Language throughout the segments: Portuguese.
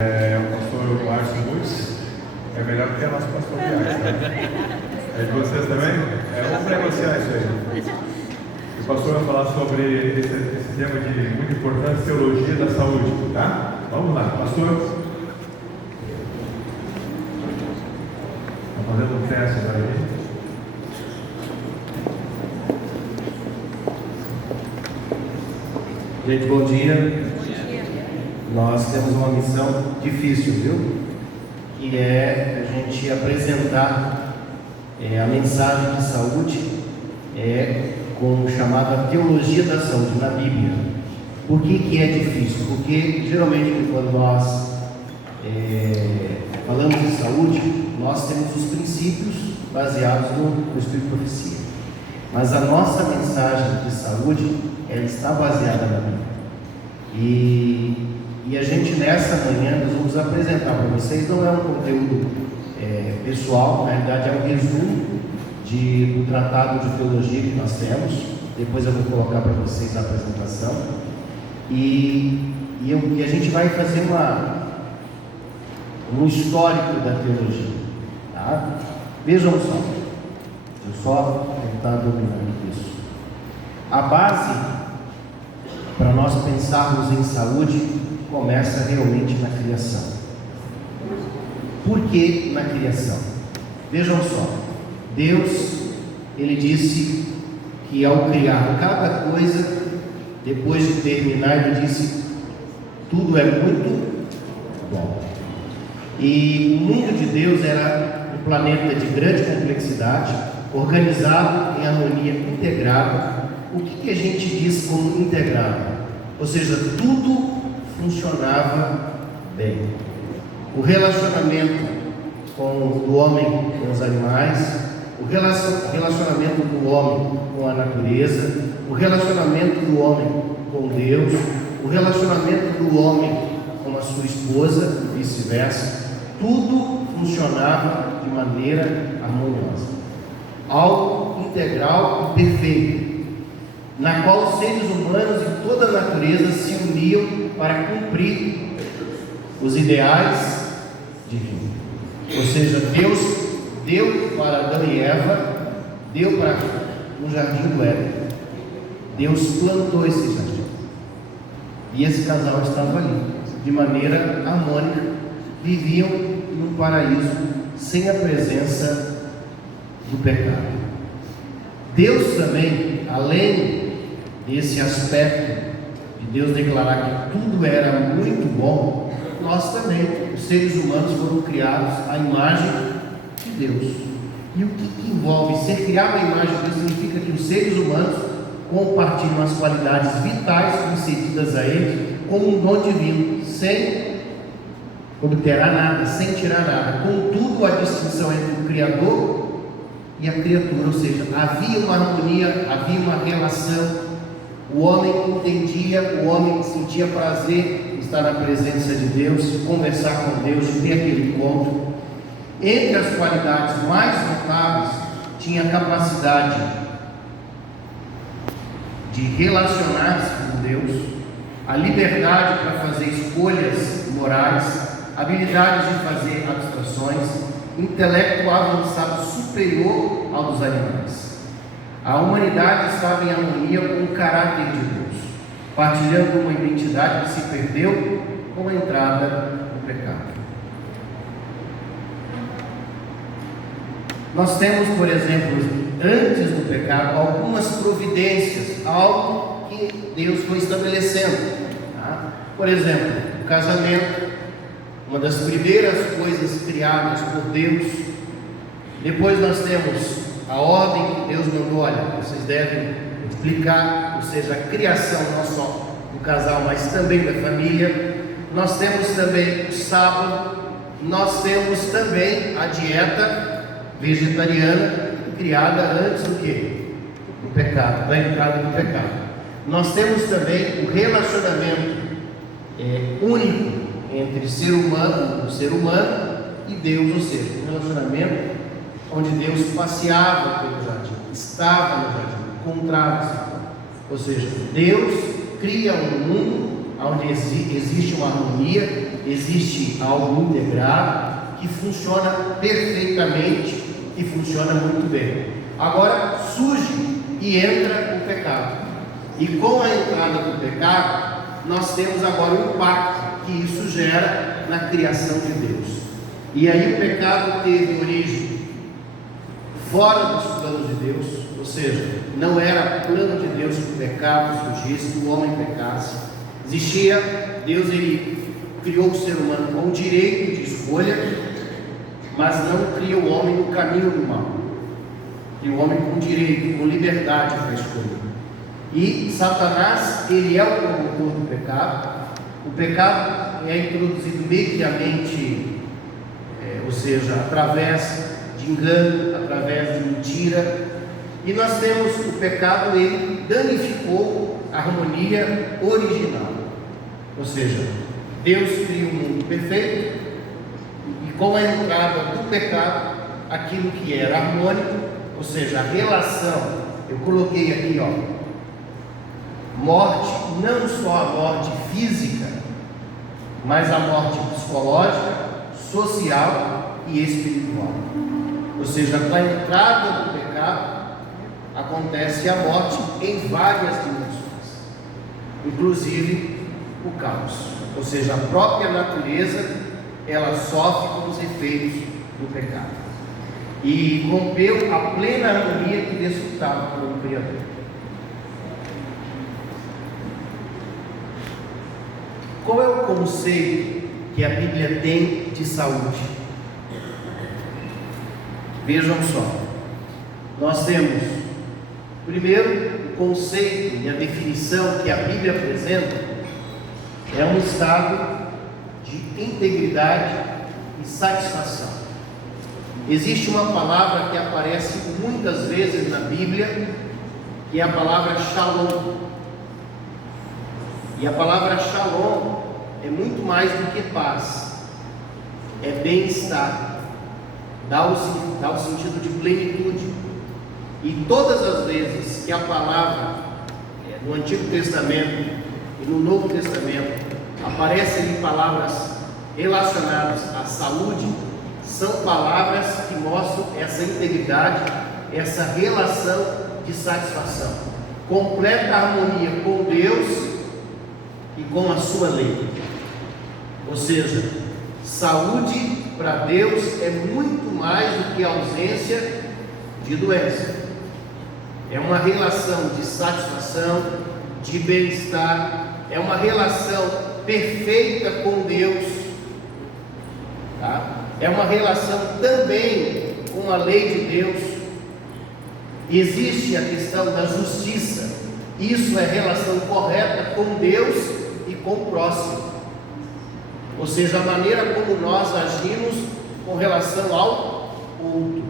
O pastor Márcio Luz é melhor que a nossa pastor Biac, né? É de vocês também? Vamos negociar isso aí. O pastor vai falar sobre esse tema de muito importante, teologia da saúde, tá? Vamos lá, pastor. Está fazendo um teste aí. Gente, bom dia. Nós temos uma missão difícil, viu? Que é a gente apresentar a mensagem de saúde com chamada teologia da saúde na Bíblia. Por que é difícil? Porque geralmente quando nós falamos de saúde, nós temos os princípios baseados no Espírito de Profecia. Mas a nossa mensagem de saúde, ela está baseada na Bíblia. E a gente nessa manhã nós vamos apresentar para vocês, não é um conteúdo pessoal, na realidade é um resumo do tratado de teologia que nós temos. Depois eu vou colocar para vocês a apresentação. E a gente vai fazer um histórico da teologia, tá? Vejam só, deixa eu só tentar dominar isso. A base para nós pensarmos em saúde começa realmente na criação. Por que na criação? Vejam só, Deus, Ele disse que ao criar cada coisa, depois de terminar, Ele disse: tudo é muito bom. E o mundo de Deus era um planeta de grande complexidade, organizado em harmonia, integrado. O que a gente diz como integrado? Ou seja, tudo funcionava bem. O relacionamento do homem com os animais, o relacionamento do homem com a natureza, o relacionamento do homem com Deus, o relacionamento do homem com a sua esposa e vice-versa, tudo funcionava de maneira harmoniosa, algo integral e perfeito, na qual os seres humanos e toda a natureza se uniam para cumprir os ideais divinos. Ou seja, Deus deu para Adão e Eva, deu para o jardim do Éden. Deus plantou esse jardim. E esse casal estava ali, de maneira harmônica, viviam num paraíso sem a presença do pecado. Deus também, além desse aspecto de Deus declarar que tudo era muito bom, nós também, os seres humanos, foram criados à imagem de Deus. E o que envolve ser criado à imagem de Deus significa que os seres humanos compartilham as qualidades vitais concedidas a eles como um dom divino, sem obter nada, sem tirar nada. Contudo, a distinção entre o Criador e a criatura, ou seja, havia uma harmonia, havia uma relação. O homem entendia, o homem sentia prazer em estar na presença de Deus, conversar com Deus, ter aquele encontro. Entre as qualidades mais notáveis, tinha a capacidade de relacionar-se com Deus, a liberdade para fazer escolhas morais, habilidade de fazer abstrações, intelecto avançado superior ao dos animais. A humanidade estava em harmonia com o caráter de Deus, partilhando uma identidade que se perdeu com a entrada do pecado. Nós temos, por exemplo, antes do pecado, algumas providências, algo que Deus foi estabelecendo, tá? Por exemplo, o casamento, uma das primeiras coisas criadas por Deus. Depois nós temos a ordem que Deus mandou: olha, vocês devem multiplicar, ou seja, a criação não só do casal, mas também da família. Nós temos também o sábado, nós temos também a dieta vegetariana, criada antes do quê? Do pecado, da entrada do pecado. Nós temos também o relacionamento único entre o ser humano e Deus, ou seja, um relacionamento onde Deus passeava pelo jardim, estava no jardim, encontrava-se. Ou seja, Deus cria um mundo onde existe uma harmonia existe algo integrado que funciona perfeitamente e funciona muito bem. Agora surge e entra o pecado, e com a entrada do pecado nós temos agora o impacto que isso gera na criação de Deus. E aí o pecado teve origem fora dos planos de Deus, ou seja, não era plano de Deus que o pecado surgisse, que o homem pecasse. Existia, Deus ele criou o ser humano com direito de escolha, mas não cria o homem no caminho do mal. Cria o homem com direito, com liberdade para escolher. E Satanás, ele é o promotor do pecado. O pecado é introduzido mediamente, ou seja, através de engano, através de mentira. E nós temos o pecado, ele danificou a harmonia original. Ou seja, Deus cria um mundo perfeito, e com a entrada do pecado, aquilo que era harmônico, ou seja, a relação, eu coloquei aqui, morte, não só a morte física, mas a morte psicológica, social e espiritual. Ou seja, com a entrada do pecado, acontece a morte em várias dimensões, inclusive o caos. Ou seja, a própria natureza, ela sofre com os efeitos do pecado. E rompeu a plena harmonia que desfrutava com o Criador. Qual é o conceito que a Bíblia tem de saúde? Vejam só, nós temos, primeiro, o conceito e a definição que a Bíblia apresenta é um estado de integridade e satisfação. Existe uma palavra que aparece muitas vezes na Bíblia, que é a palavra shalom. E a palavra shalom é muito mais do que paz, é bem-estar, dá o sentido de plenitude. E todas as vezes que a palavra no Antigo Testamento e no Novo Testamento aparecem palavras relacionadas à saúde, são palavras que mostram essa integridade, essa relação de satisfação, completa harmonia com Deus e com a sua lei. Ou seja, saúde para Deus é muito mais do que a ausência de doença. É uma relação de satisfação, de bem-estar, é uma relação perfeita com Deus, tá? É uma relação também com a lei de Deus. Existe a questão da justiça. Isso é relação correta com Deus e com o próximo. Ou seja, a maneira como nós agimos com relação ao outro,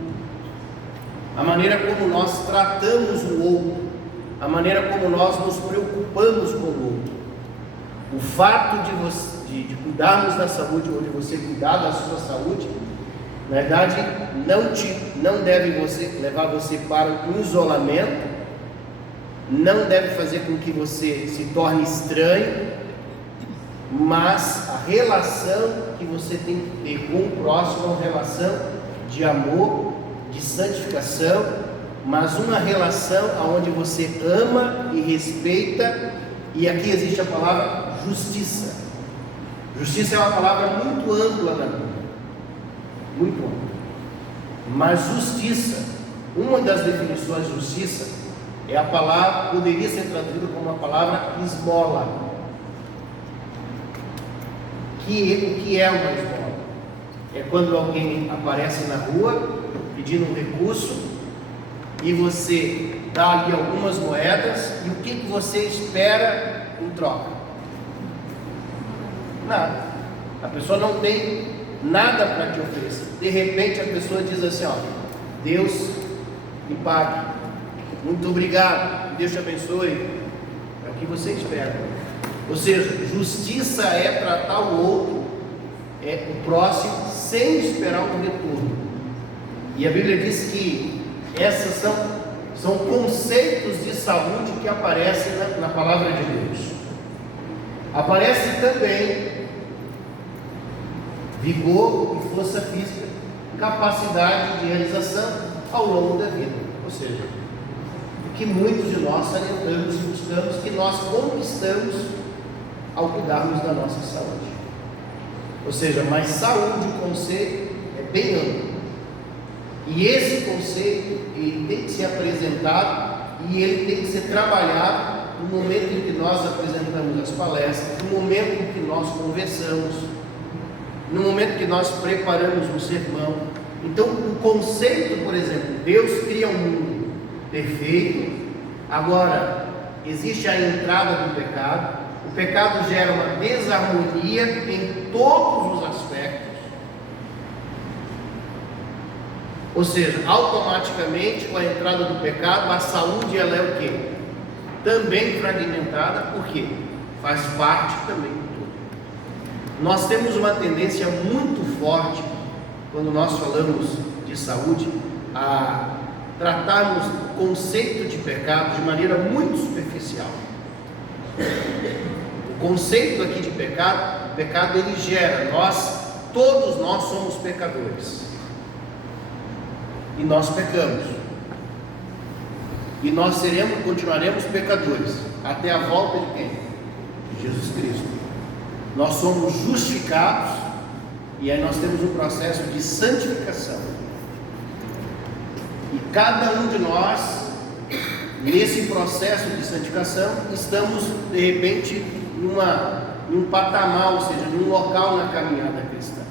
a maneira como nós tratamos o outro, a maneira como nós nos preocupamos com o outro. O fato de cuidarmos da saúde, ou de você cuidar da sua saúde, na verdade, não deve levar você para um isolamento, não deve fazer com que você se torne estranho, mas a relação que você tem que ter com o próximo é uma relação de amor, de santificação, mas uma relação onde você ama e respeita. E aqui existe a palavra justiça. Justiça é uma palavra muito ampla na Bíblia, muito ampla. Mas justiça, uma das definições de justiça é a palavra, poderia ser traduzida como a palavra esmola. O que é uma esmola? É quando alguém aparece na rua pedindo um recurso e você dá ali algumas moedas, e o que você espera em troca? Nada. A pessoa não tem nada para te oferecer. De repente a pessoa diz assim: Deus me pague, muito obrigado, Deus te abençoe. É o que você espera. Ou seja, justiça é tratar o outro, o próximo, sem esperar um retorno. E a Bíblia diz que essas são conceitos de saúde que aparecem na palavra de Deus. Aparece também vigor e força física, capacidade de realização ao longo da vida. Ou seja, o que muitos de nós salientamos e buscamos, que nós conquistamos ao cuidarmos da nossa saúde. Ou seja, mas saúde, o conceito é bem amplo. E esse conceito, ele tem que ser apresentado e ele tem que ser trabalhado no momento em que nós apresentamos as palestras, no momento em que nós conversamos, no momento que nós preparamos um sermão. Então, o conceito, por exemplo, Deus cria um mundo perfeito. Agora, existe a entrada do pecado. O pecado gera uma desarmonia em todos os aspectos. Ou seja, automaticamente, com a entrada do pecado, a saúde ela é o quê? Também fragmentada, porque faz parte também do todo. Nós temos uma tendência muito forte, quando nós falamos de saúde, a tratarmos o conceito de pecado de maneira muito superficial. O conceito aqui de pecado, o pecado ele gera, todos nós somos pecadores. E nós pecamos. E nós continuaremos pecadores até a volta de quem? De Jesus Cristo. Nós somos justificados e aí nós temos um processo de santificação. E cada um de nós, nesse processo de santificação, estamos de repente num patamar, ou seja, num local na caminhada cristã.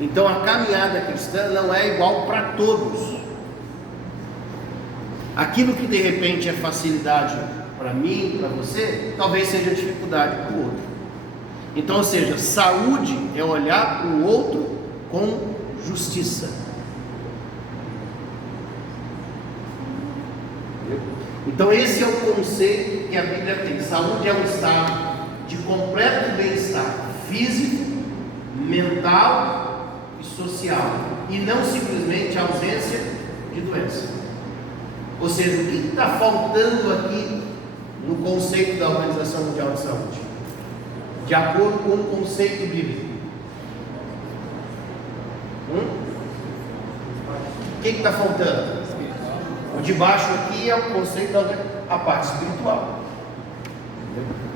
Então a caminhada cristã não é igual para todos. Aquilo que de repente é facilidade para mim, para você, talvez seja dificuldade para o outro. Então, ou seja, saúde é olhar para o outro com justiça. Então esse é o conceito que a Bíblia tem. Saúde é um estado de completo bem-estar físico, mental e social, e não simplesmente a ausência de doença. Ou seja, o que está faltando aqui no conceito da Organização Mundial de Saúde, de acordo com o conceito bíblico? O que está faltando? O de baixo aqui é o conceito da parte espiritual.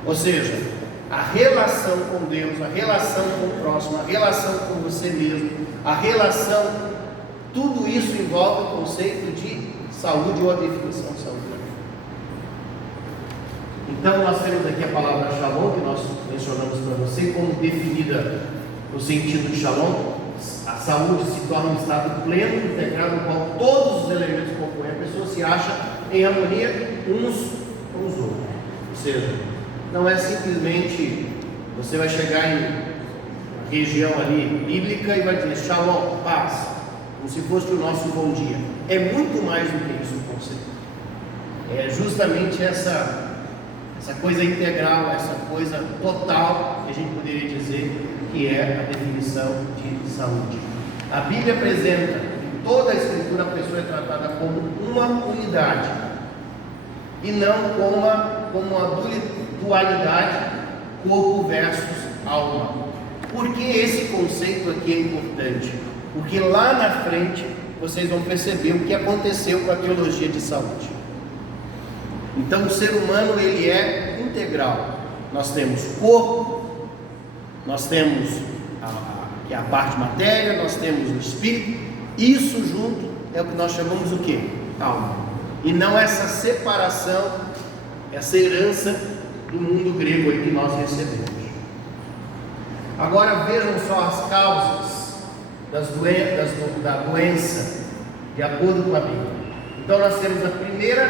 Ou seja, a relação com Deus, a relação com o próximo, a relação com você mesmo, a relação, tudo isso envolve o conceito de saúde ou a definição de saúde. Então nós temos aqui a palavra shalom, que nós mencionamos para você, como definida no sentido de shalom. A saúde se torna um estado pleno, integrado, no qual todos os elementos compõem. A pessoa se acha em harmonia uns com os outros. Ou seja, não é simplesmente você vai chegar em uma região ali bíblica e vai dizer shalom, paz, como se fosse o nosso bom dia. É muito mais do que isso o conceito. É justamente essa coisa integral, essa coisa total, que a gente poderia dizer que é a definição de saúde. A Bíblia apresenta, em toda a Escritura, a pessoa é tratada como uma unidade e não como uma dualidade, corpo versus alma. Por que esse conceito aqui é importante? Porque lá na frente vocês vão perceber o que aconteceu com a teologia de saúde. Então o ser humano ele é integral. Nós temos corpo, nós temos a parte matéria, nós temos o espírito. Isso junto é o que nós chamamos o quê? Alma. E não essa separação, essa herança do mundo grego aí que nós recebemos. Agora vejam só as causas da doença de acordo com a Bíblia. Então nós temos a primeira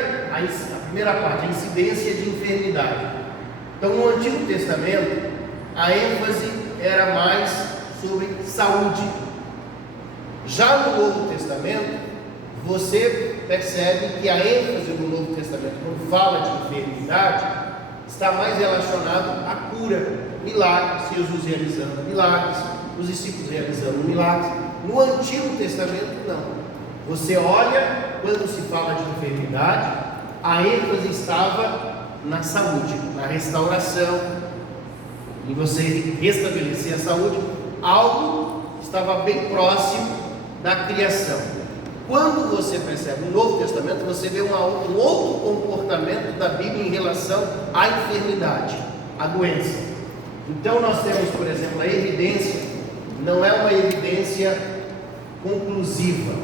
parte, a incidência de enfermidade. Então no Antigo Testamento a ênfase era mais sobre saúde. Já no Novo Testamento você percebe que a ênfase do Novo Testamento, quando fala de enfermidade, está mais relacionado à cura, milagres, Jesus realizando milagres, os discípulos realizando milagres. No Antigo Testamento não. Você olha, quando se fala de enfermidade, a ênfase estava na saúde, na restauração, em você restabelecer a saúde algo que estava bem próximo da criação. Quando você percebe no Novo Testamento, você vê um outro comportamento da Bíblia em relação à enfermidade, à doença. Então nós temos, por exemplo, a evidência, não é uma evidência conclusiva,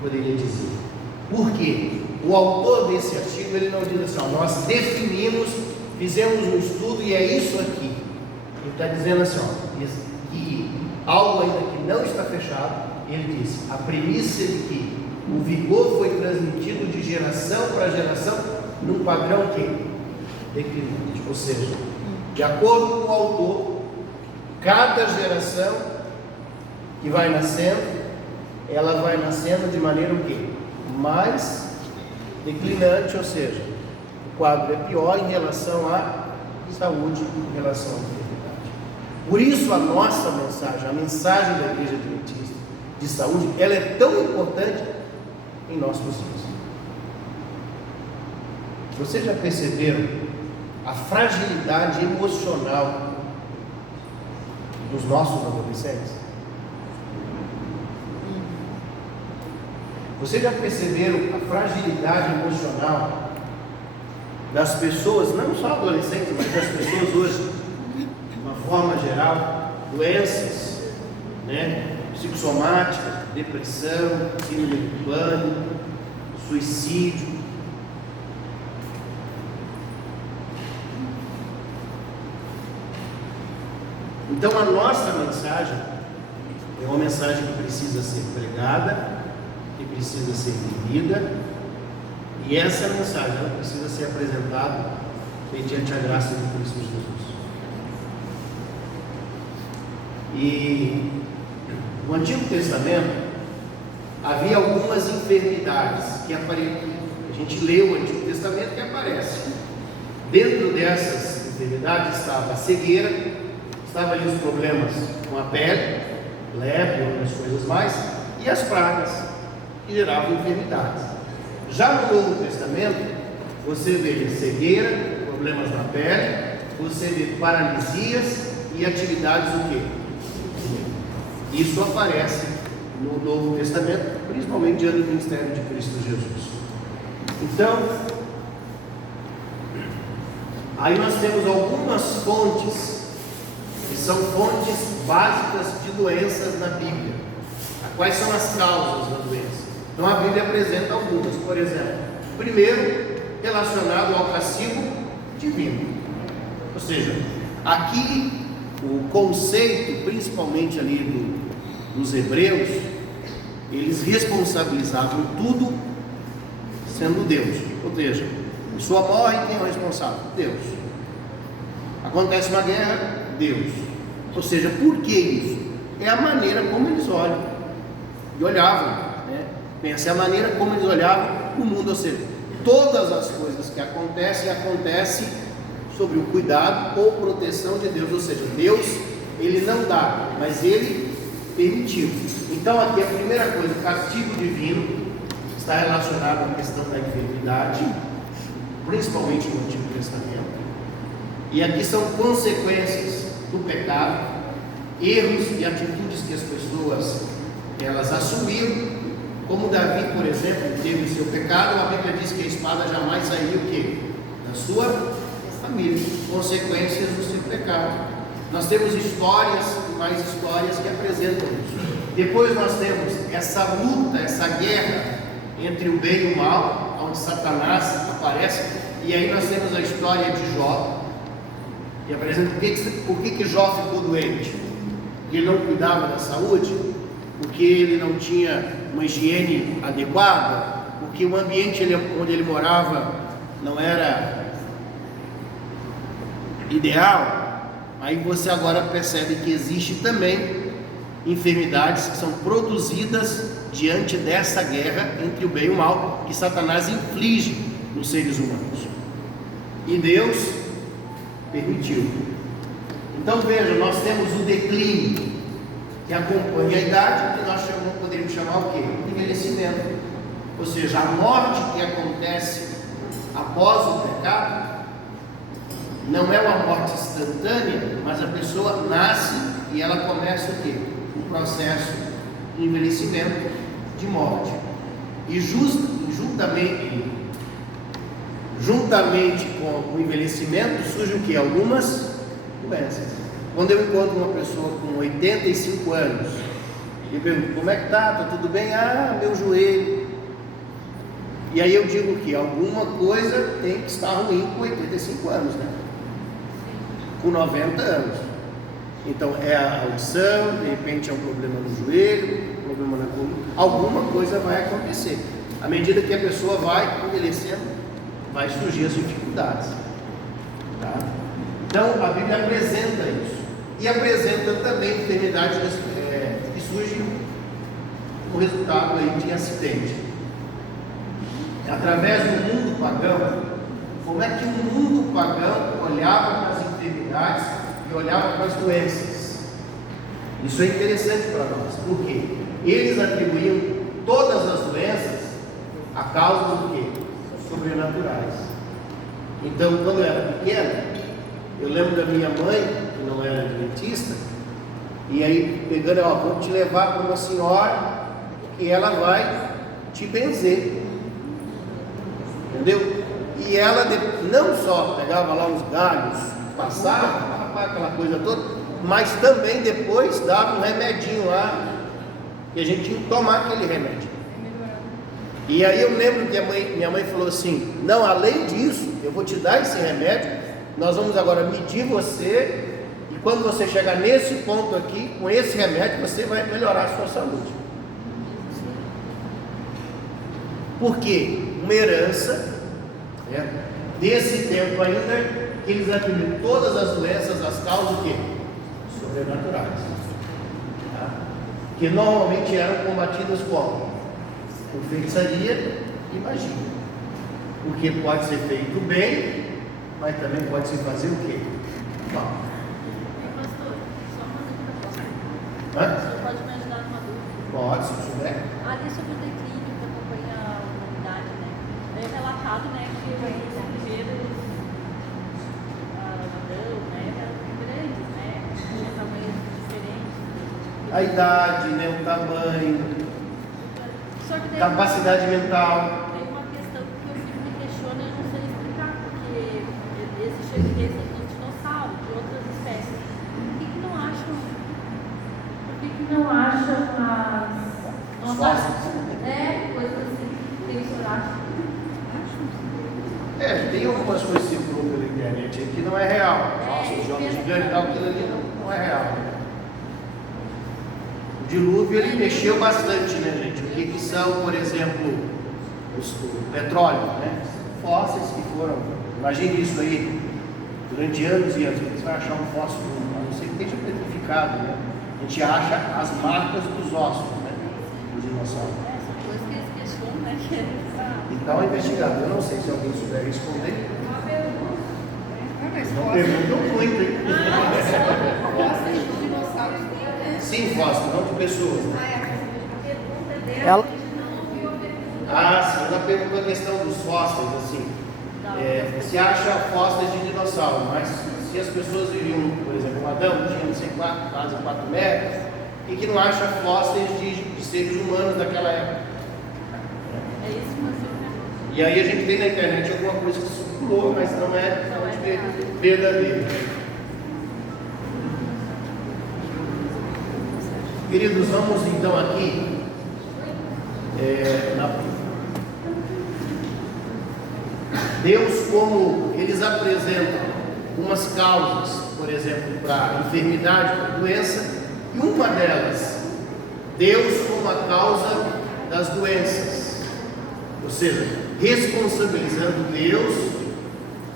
poderia dizer. Por quê? O autor desse artigo, ele não diz assim, nós definimos, fizemos um estudo e é isso aqui. Ele está dizendo assim, que algo ainda que não está fechado. Ele diz, a premissa de que o vigor foi transmitido de geração para geração num padrão que declinante, ou seja, de acordo com o autor, cada geração que vai nascendo, ela vai nascendo de maneira o quê? Mais declinante, ou seja, o quadro é pior em relação à saúde, em relação à enfermidade. Por isso a nossa mensagem, a mensagem da Igreja Adventista de saúde, ela é tão importante em nossos dias. Vocês já perceberam a fragilidade emocional dos nossos adolescentes? Vocês já perceberam a fragilidade emocional das pessoas, não só adolescentes, mas das pessoas hoje, de uma forma geral, doenças, psicossomática, depressão, síndrome do pânico, suicídio. Então a nossa mensagem é uma mensagem que precisa ser pregada, que precisa ser vivida, e essa mensagem ela precisa ser apresentada mediante a graça de Cristo Jesus. E no Antigo Testamento havia algumas enfermidades que apareciam. A gente lê o Antigo Testamento que aparece. Dentro dessas enfermidades estava a cegueira, estava ali os problemas com a pele, lepra e outras coisas mais, e as pragas que geravam enfermidades. Já no Novo Testamento, você vê cegueira, problemas na pele, você vê paralisias e atividades o quê? Isso aparece no Novo Testamento, principalmente diante do ministério de Cristo Jesus. Então, aí nós temos algumas fontes, que são fontes básicas de doenças na Bíblia. Quais são as causas da doença? Então a Bíblia apresenta algumas. Por exemplo, primeiro, relacionado ao castigo divino. Ou seja, aqui o conceito, principalmente ali dos hebreus, eles responsabilizavam tudo sendo Deus. Ou seja, a pessoa morre, quem é o responsável? Deus. Acontece uma guerra, Deus. Ou seja, por que isso? É a maneira como eles olham e olhavam, Pensa, é a maneira como eles olhavam o mundo. Ou seja, todas as coisas que acontecem sobre o cuidado ou proteção de Deus. Ou seja, Deus, ele não dá, mas ele permitiu. Então aqui a primeira coisa, o castigo divino está relacionado à questão da enfermidade, principalmente no Antigo Testamento. E aqui são consequências do pecado, erros e atitudes que as pessoas elas assumiram, como Davi, por exemplo, teve o seu pecado. A Bíblia diz que a espada jamais sairia o quê? Da sua família, consequências do seu pecado. Nós temos histórias e mais histórias que apresentam isso. Depois nós temos essa luta, essa guerra entre o bem e o mal, onde Satanás aparece, e aí nós temos a história de Jó, que apresenta por que Jó ficou doente. Ele não cuidava da saúde, porque ele não tinha uma higiene adequada, porque o ambiente onde ele morava não era ideal. Aí você agora percebe que existe também enfermidades que são produzidas diante dessa guerra entre o bem e o mal, que Satanás inflige nos seres humanos, e Deus permitiu. Então veja, nós temos o declínio que acompanha a idade, que nós poderíamos chamar o quê? O envelhecimento. Ou seja, a morte que acontece após o pecado não é uma morte instantânea, mas a pessoa nasce e ela começa o quê? Um processo de envelhecimento, de morte. E juntamente com o envelhecimento surge o quê? Algumas doenças. Quando eu encontro uma pessoa com 85 anos e pergunto, como é que tá? Tá tudo bem? Ah, meu joelho. E aí eu digo que alguma coisa tem que estar ruim com 85 anos, né? Com 90 anos. Então é a audição, de repente é um problema no joelho, um problema na coluna, alguma coisa vai acontecer. À medida que a pessoa vai envelhecendo, vai surgir as dificuldades. Tá? Então a Bíblia apresenta isso. E apresenta também enfermidades que surgem como resultado aí de acidente. Através do mundo pagão, como é que o mundo pagão olhava para as enfermidades e olhava para as doenças? Isso é interessante para nós, porque eles atribuíam todas as doenças a causas do quê? Sobrenaturais. Então, quando eu era pequeno, eu lembro da minha mãe, que não era adventista, e aí pegando ela, vou te levar para uma senhora que ela vai te benzer. Entendeu? E ela não só pegava lá os galhos, passava, aquela coisa toda, mas também depois dava um remedinho lá, e a gente tinha que tomar aquele remédio. E aí eu lembro que minha mãe falou assim, não, além disso, eu vou te dar esse remédio, nós vamos agora medir você, e quando você chegar nesse ponto aqui, com esse remédio, você vai melhorar a sua saúde. Por quê? Uma herança, né, desse tempo ainda, que eles atribuem todas as doenças, as causas o quê? Sobrenaturais. Tá? Que normalmente eram combatidas como? Com feitiçaria e magia. Porque pode ser feito bem, mas também pode se fazer o quê? Mal. Pastor, só uma dúvida. Hã? O senhor pode me ajudar numa dúvida? Pode, se souber. Ali sobre o declínio que acompanha a humanidade, né? É relatado, né, que os primeiros Adão, né, eram grandes, né? Tinha tamanhos diferentes. A idade, né, o tamanho, Só que daí capacidade mental. tem uma questão que eu fico me questionando e eu não sei explicar, porque existe evidência de dinossauros, de outras espécies. Por que não acham? Por que não acham Os fósseis. coisas assim, tem esse horário? Tem algumas coisas que circulam pela internet aí que não é real. Nossa, os jogos gigantes e tal, aquilo ali não é real. O dilúvio ele mexeu bastante, né, gente? O que são, por exemplo, o petróleo, né? Fósseis que foram. Imagine isso aí, durante anos e anos. Você vai achar um fóssil, a não ser que esteja petrificado, né? A gente acha as marcas dos ossos, né? Dos dinossauros. Essa coisa que eles questionam, né? Que é Então, investigado. Eu não sei se alguém souber responder. uma pergunta. Não perguntam muito, hein? Fósseis de dinossauros tem, né? Sim, fóssil, não de pessoas. Né? A pergunta dela, Ela- a gente não ouviu a pergunta. Ah, sim, ela perguntou a questão dos fósseis, assim. Se acha fósseis de dinossauro, mas se as pessoas viviam, por exemplo, um Adão, tinha não sei quase 4 metros, e que não acha fósseis de seres humanos daquela época. É isso que você E aí a gente tem na internet alguma coisa que circulou, mas não é realmente verdadeiro. Queridos, vamos então aqui Deus, como eles apresentam umas causas, por exemplo, para enfermidade, para doença, e uma delas, Deus como a causa das doenças, ou seja, responsabilizando Deus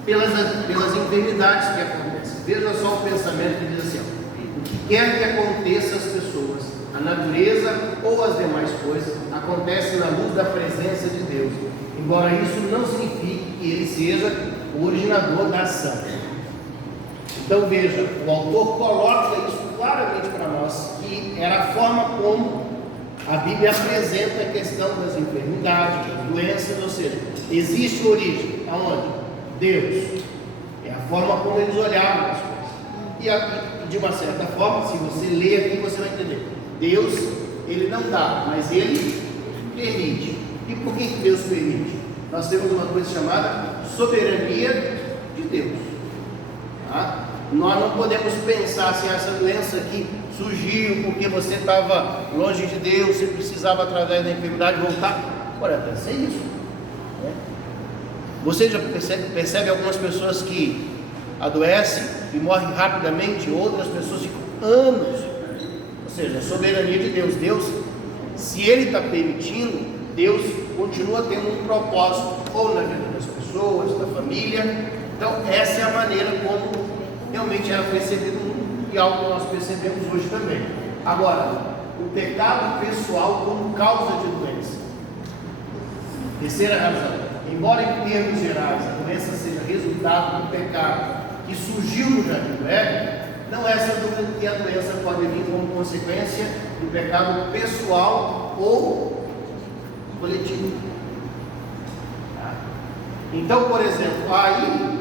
pelas enfermidades que acontecem. Veja só o pensamento que diz assim: ó, o que quer que aconteça às pessoas, a natureza ou as demais coisas, acontece na luz da presença de Deus, embora isso não signifique que Ele seja o originador da ação. Então veja, o autor coloca isso claramente para nós, que era a forma como a Bíblia apresenta a questão das enfermidades, das doenças, ou seja, existe origem, aonde? Deus. É a forma como eles olhavam as coisas. de uma certa forma, se você ler aqui, você vai entender. Deus, Ele não dá, mas Ele permite. E por que Deus permite? Nós temos uma coisa chamada soberania de Deus. Tá? Nós não podemos pensar assim, essa doença aqui surgiu porque você estava longe de Deus, você precisava através da enfermidade voltar. Pode até ser isso, né? Você já percebe algumas pessoas que adoecem e morrem rapidamente, outras pessoas ficam anos. Ou seja, a soberania de Deus. Deus, se Ele está permitindo, Deus continua tendo um propósito, ou na vida das pessoas, da família. Então essa é a maneira como realmente era percebido no mundo, e algo que nós percebemos hoje também. Agora, o pecado pessoal como causa de doença. Terceira razão: embora em termos gerais a doença seja resultado do pecado que surgiu no Jardim do Éden, não é essa dúvida que a doença pode vir como consequência do pecado pessoal ou coletivo. Tá? Então, por exemplo, aí,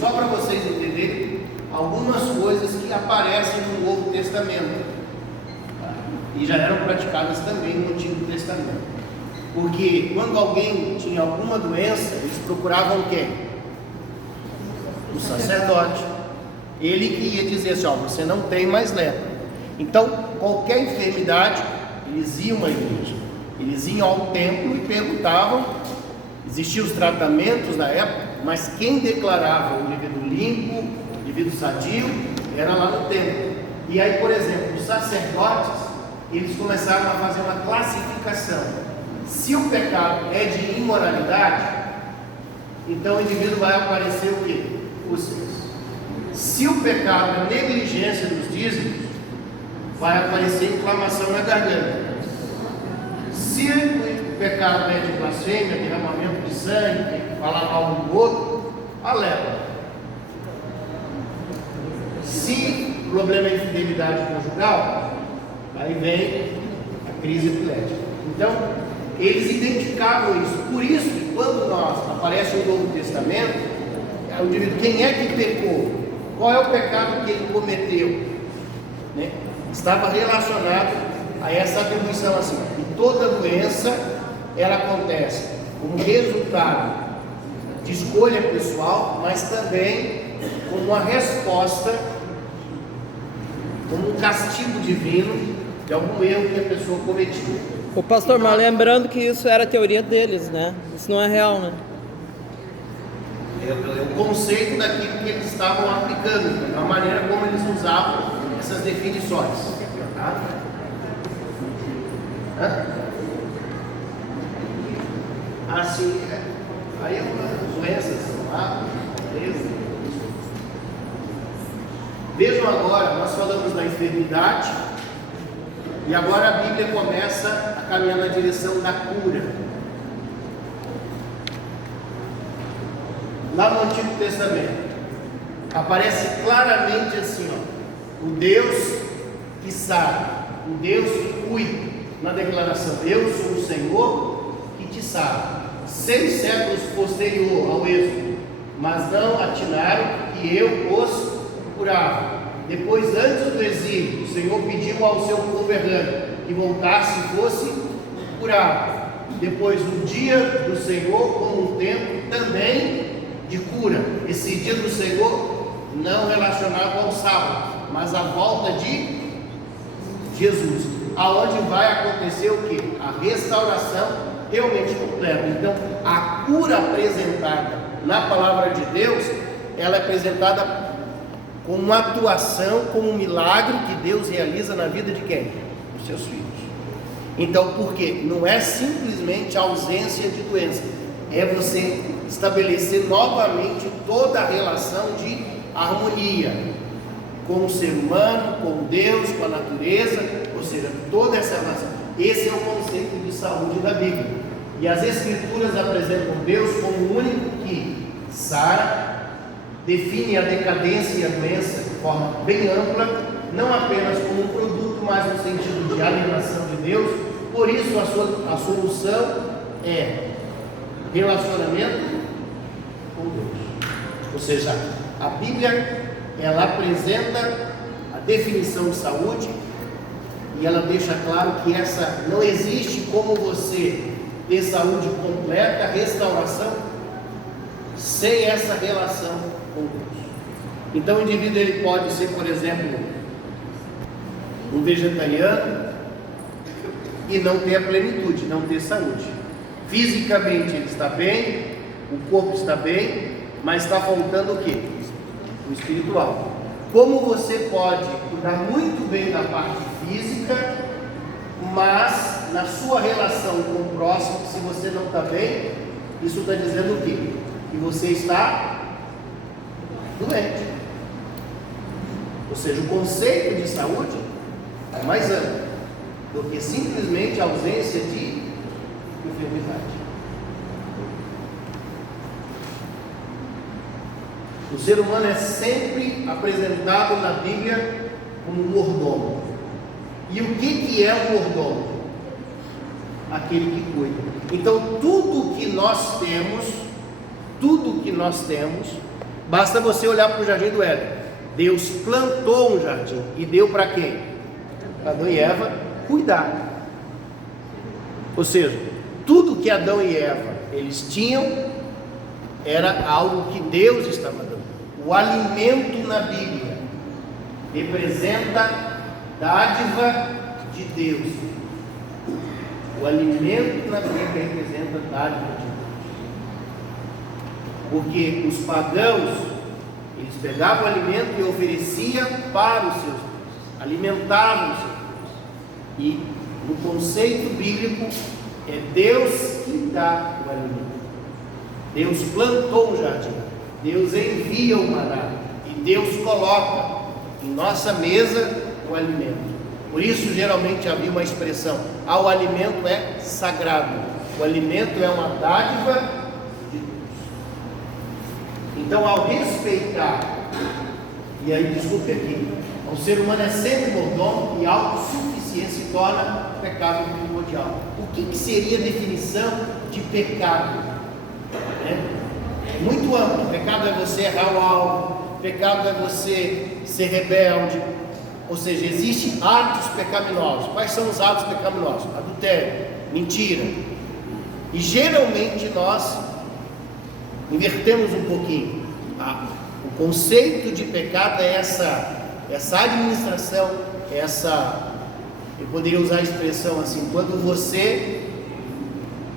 só para vocês entenderem, algumas coisas que aparecem no Novo Testamento, tá? E já eram praticadas também no Antigo Testamento. Porque quando alguém tinha alguma doença, eles procuravam quem? O sacerdote. Ele que ia dizer assim: ó, você não tem mais lepra. Então, qualquer enfermidade, eles iam à igreja, eles iam ao templo e perguntavam. Existiam os tratamentos na época, mas quem declarava o indivíduo limpo, o indivíduo sadio, era lá no templo. E aí, por exemplo, os sacerdotes, eles começaram a fazer uma classificação. Se o pecado é de imoralidade, então o indivíduo vai aparecer o quê? Os seus. Se o pecado é negligência dos dízimos, vai aparecer inflamação na garganta. Se o pecado é de blasfêmia, derramamento de sangue, falar mal do outro, a lepra. Se o problema é infidelidade conjugal, aí vem a crise epilética. Então, eles identificavam isso. Por isso que quando aparece o Novo Testamento, o indivíduo, quem é que pecou? Qual é o pecado que ele cometeu? Né? Estava relacionado a essa atribuição assim. E toda doença, ela acontece como resultado de escolha pessoal, mas também como uma resposta, como um castigo divino de algum erro que a pessoa cometeu. O pastor, mas lembrando que isso era a teoria deles, né? Isso não é real, né? É o conceito daquilo que eles estavam aplicando, a maneira como eles usavam essas definições. Tá? Assim, aí as doenças estão lá, beleza? Vejam agora, nós falamos da enfermidade, e agora a Bíblia começa a caminhar na direção da cura. Lá no Antigo Testamento, aparece claramente assim, ó, o Deus que sabe, o Deus que cuida, na declaração: eu sou o Senhor que te sabe. 6 séculos posterior ao Êxodo, mas não atinaram que eu os curava. Depois, antes do exílio, o Senhor pediu ao seu povo errante que voltasse e fosse curado. Depois, o dia do Senhor como um tempo também de cura. Esse dia do Senhor não relacionado ao sábado, mas a volta de Jesus, aonde vai acontecer o que? A restauração realmente completa. Então, a cura apresentada na palavra de Deus, ela é apresentada como uma atuação, como um milagre que Deus realiza na vida de quem? Dos seus filhos. Então, por quê? Não é simplesmente a ausência de doença, é você estabelecer novamente toda a relação de harmonia com o ser humano, com Deus, com a natureza, ou seja, toda essa relação. Esse é o conceito de saúde da Bíblia. E as Escrituras apresentam Deus como o único que sara, define a decadência e a doença de forma bem ampla, não apenas como um produto, mas no sentido de alienação de Deus. Por isso a solução é relacionamento com Deus. Ou seja, a Bíblia, ela apresenta a definição de saúde, e ela deixa claro que essa não existe como você ter saúde completa, restauração, sem essa relação com Deus. Então o indivíduo ele pode ser, por exemplo, um vegetariano e não ter a plenitude, não ter saúde. Fisicamente ele está bem, o corpo está bem, mas está faltando o quê? O espiritual. Como você pode cuidar muito bem da parte física, mas na sua relação com o próximo, se você não está bem, isso está dizendo o quê? Que você está doente. Ou seja, o conceito de saúde é mais amplo do que simplesmente a ausência de enfermidade. O ser humano é sempre apresentado na Bíblia como um mordomo. E o que é um mordomo? Aquele que cuida. Então tudo que nós temos, basta você olhar para o jardim do Éden. Deus plantou um jardim e deu para quem? Para Adão e Eva cuidar. Ou seja, tudo que Adão e Eva eles tinham era algo que Deus estava dando. O alimento na Bíblia representa dádiva de Deus. O alimento na Bíblia representa dádiva de Deus. Porque os pagãos, eles pegavam o alimento e ofereciam para os seus deuses, alimentavam os seus deuses. E no conceito bíblico, é Deus que dá o alimento. Deus plantou um jardim, Deus envia o maná e Deus coloca em nossa mesa o alimento. Por isso geralmente havia uma expressão: o alimento é sagrado, o alimento é uma dádiva de Deus. Então, ao respeitar, e aí desculpe aqui, o ser humano é sempre mordomo e autossuficiência se torna pecado primordial. O que seria a definição de pecado? É muito amplo. Pecado é você errar o alvo, pecado é você ser rebelde. Ou seja, existem atos pecaminosos. Quais são os atos pecaminosos? Adultério, mentira. E geralmente nós invertemos um pouquinho. O conceito de pecado é essa administração, eu poderia usar a expressão assim, quando você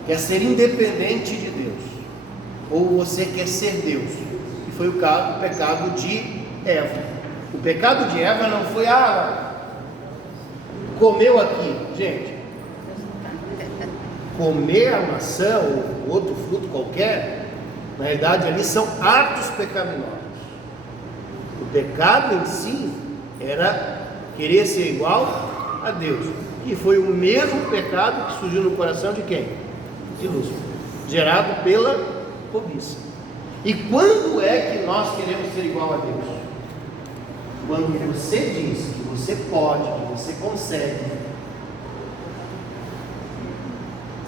quer ser independente de Deus, ou você quer ser Deus, que foi o pecado de Eva. O pecado de Eva não foi, comeu aqui, gente, comer a maçã ou outro fruto qualquer, na verdade ali são atos pecaminosos. O pecado em si era querer ser igual a Deus, e foi o mesmo pecado que surgiu no coração de quem? De Lúcifer, gerado pela cobiça. E quando é que nós queremos ser igual a Deus? Quando você diz que você pode, que você consegue,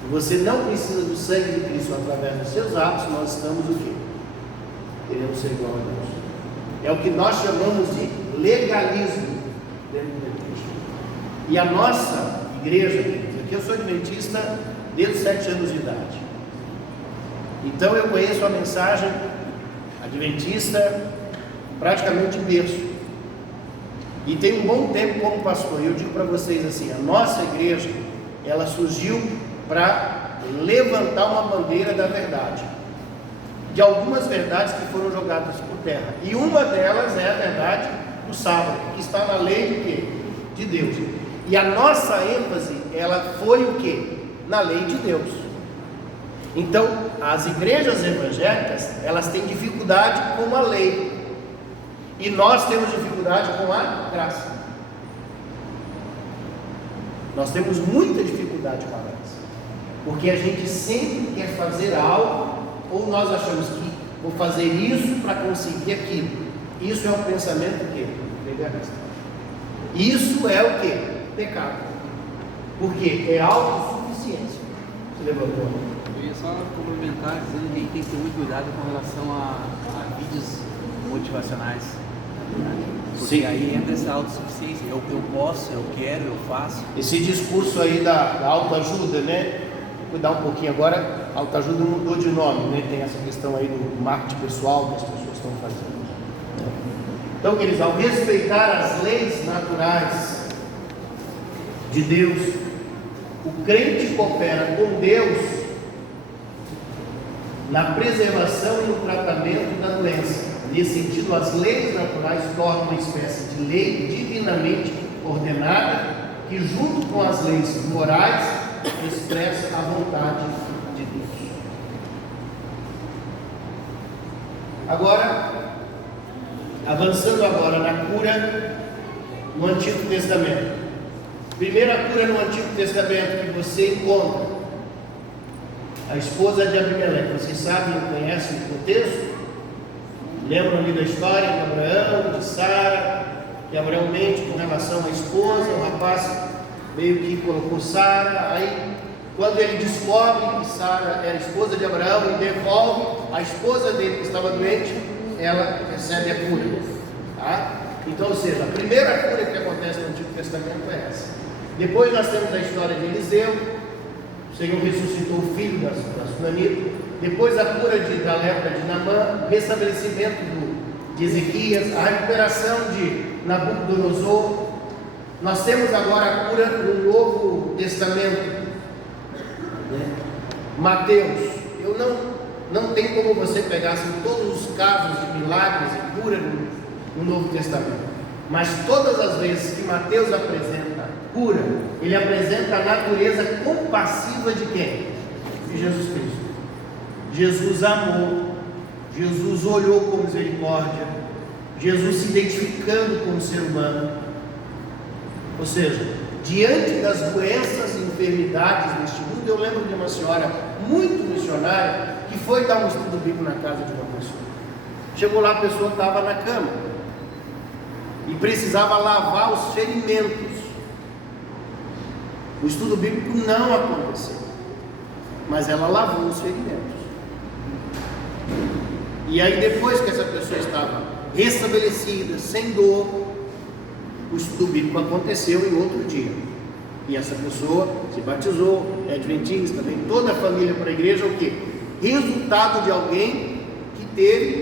que você não precisa do sangue de Cristo através dos seus atos, nós estamos o quê? Queremos ser igual a Deus. É o que nós chamamos de legalismo dentro da igreja. E a nossa igreja, aqui eu sou adventista desde os 7 anos de idade. Então eu conheço a mensagem adventista praticamente em berço. E tem um bom tempo como pastor. E eu digo para vocês assim, a nossa igreja, ela surgiu para levantar uma bandeira da verdade. De algumas verdades que foram jogadas por terra. E uma delas é a verdade do sábado, que está na lei de quê? De Deus. E a nossa ênfase, ela foi o quê? Na lei de Deus. Então, as igrejas evangélicas, elas têm dificuldade com a lei. E nós temos dificuldade com a graça. Nós temos muita dificuldade com a graça. Porque a gente sempre quer fazer algo, ou nós achamos que vou fazer isso para conseguir aquilo. Isso é um pensamento o quê? Legalista. Isso é o quê? Pecado. Porque é autossuficiência. Você levantou? Eu ia só complementar dizendo que a gente tem que ter muito cuidado com relação a vídeos motivacionais. Porque Sim. aí entra essa autossuficiência. Eu posso, eu quero, eu faço. Esse discurso aí da autoajuda, né? Vou cuidar um pouquinho agora. Autoajuda mudou de nome, né? Tem essa questão aí do marketing pessoal que as pessoas estão fazendo. Então, queridos, ao respeitar as leis naturais de Deus, o crente coopera com Deus na preservação e no tratamento da doença. Nesse sentido, as leis naturais tornam uma espécie de lei divinamente ordenada que, junto com as leis morais, expressa a vontade de Deus. Agora, avançando agora na cura no Antigo Testamento. Primeira cura no Antigo Testamento que você encontra: a esposa de Abimeleque. Vocês sabem, conhecem o contexto? Lembram ali da história de Abraão, de Sara, que Abraão mente com relação à esposa, o rapaz meio que colocou Sara, aí quando ele descobre que Sara era esposa de Abraão e devolve a esposa dele que estava doente, ela recebe a cura, tá? Então, ou seja, a primeira cura que acontece no Antigo Testamento é essa. Depois nós temos a história de Eliseu. O Senhor ressuscitou o filho da sunamita. Depois a cura da lepra de Naamã, o restabelecimento de Ezequias, a recuperação de Nabucodonosor. Nós temos agora a cura no Novo Testamento, né? Mateus. Eu não tem como você pegar assim, todos os casos de milagres e cura no Novo Testamento, mas todas as vezes que Mateus apresenta cura, ele apresenta a natureza compassiva de quem? De Jesus Cristo. Jesus amou, Jesus olhou com misericórdia, Jesus se identificando como ser humano. Ou seja, diante das doenças e enfermidades neste mundo, eu lembro de uma senhora muito missionária que foi dar um estudo bíblico na casa de uma pessoa. Chegou lá, a pessoa estava na cama e precisava lavar os ferimentos. O estudo bíblico não aconteceu, mas ela lavou os ferimentos. E aí, depois que essa pessoa estava restabelecida, sem dor, o estudo bíblico aconteceu em outro dia. E essa pessoa se batizou, é adventista, vem toda a família para a igreja, o quê? Resultado de alguém que teve